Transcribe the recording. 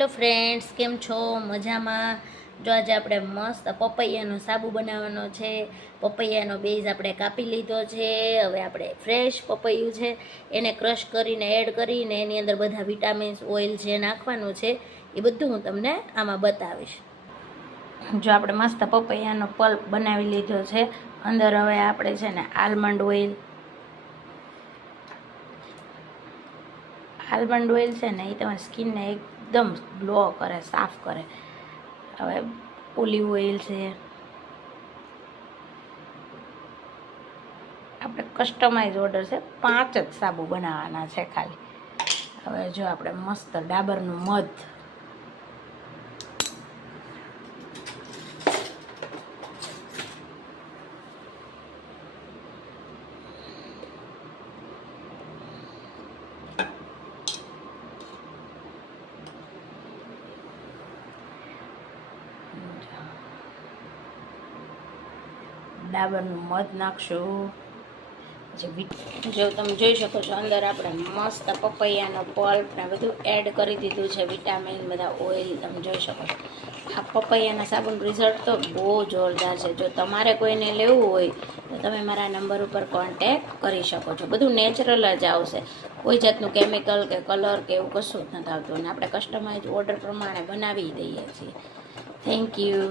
Hello friends, કેમ છો? મજામાં? જો આજે આપણે મસ્ત પપૈયાનો સાબુ બનાવવાનો છે. પપૈયાનો બેઝ આપણે કાપી લીધો છે. હવે આપણે ફ્રેશ પપૈયું છે એને ક્રશ કરીને એડ કરીને એની અંદર બધા વિટામિન્સ ઓઇલ જે નાખવાનું છે એ બધું હું તમને આમાં બતાવીશ. જો આપણે મસ્ત પપૈયાનો પલ્પ બનાવી લીધો છે. અંદર હવે આપણે છે ને આલમંડ ઓઇલ છે ને એ તમારી સ્કિનને એકદમ ગ્લો કરે, સાફ કરે. હવે ઓલિવ ઓઇલ છે, આપણે કસ્ટમાઇઝ ઓર્ડર છે, 5 જ સાબુ બનાવવાના છે ખાલી. હવે જો આપણે મસ્ત ડાબરનું મધ, ડાબરનું મધ નાખશું. જો તમે જોઈ શકો છો અંદર આપણે મસ્ત પપૈયાનો પલ્પ ને બધું એડ કરી દીધું છે, વિટામિન બધા ઓઇલ તમે જોઈ શકો છો. આ પપૈયાના સાબુનું રિઝલ્ટ તો બહુ જોરદાર છે. જો તમારે કોઈને લેવું હોય તો તમે મારા નંબર ઉપર કોન્ટેક કરી શકો છો. બધું નેચરલ જ આવશે, કોઈ જાતનું કેમિકલ કે કલર કે એવું કશું જ નથી આવતું. અને આપણે કસ્ટમાઇઝ ઓર્ડર પ્રમાણે બનાવી દઈએ છીએ. Thank you.